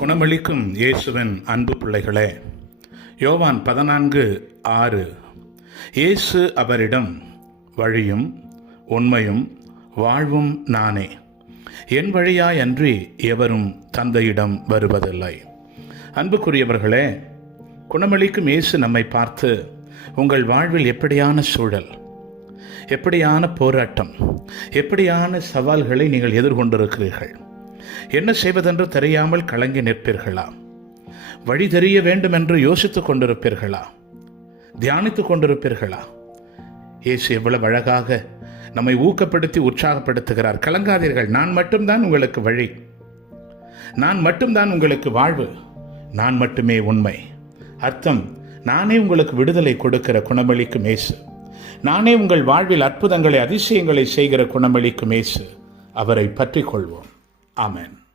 குணமளிக்கும் இயேசுவின் அன்பு பிள்ளைகளே யோவான் பதினான்கு ஆறு. இயேசு அவரிடம் வழியும் உண்மையும் வாழ்வும் நானே. என் வழியாயன்றி எவரும் தந்தையிடம் வருவதில்லை. அன்புக்குரியவர்களே குணமளிக்கும் இயேசு நம்மை பார்த்து உங்கள் வாழ்வில் எப்படியான சூழல்? எப்படியான போராட்டம்? எப்படியான சவால்களை நீங்கள் எதிர்கொண்டிருக்கிறீர்கள்? என்ன செய்வதென்று தெரியாமல் கலங்கி நிற்பீர்களா? வழி தெரிய வேண்டும் என்று யோசித்துக் கொண்டிருப்பீர்களா? தியானித்துக் கொண்டிருப்பீர்களா? இயேசு எவ்வளவு அழகாக நம்மை ஊக்கப்படுத்தி உற்சாகப்படுத்துகிறார். கலங்காதீர்கள். நான் மட்டும்தான் உங்களுக்கு வழி. நான் மட்டும்தான் உங்களுக்கு வாழ்வு. நான் மட்டுமே உண்மை. அர்த்தம் நானே உங்களுக்கு விடுதலை கொடுக்கிற குணமளிக்கும் இயேசு. நானே உங்கள் வாழ்வில் அற்புதங்களை அதிசயங்களை செய்கிற குணமளிக்கும் இயேசு. அவரை பற்றி கொள்வோம். Amen.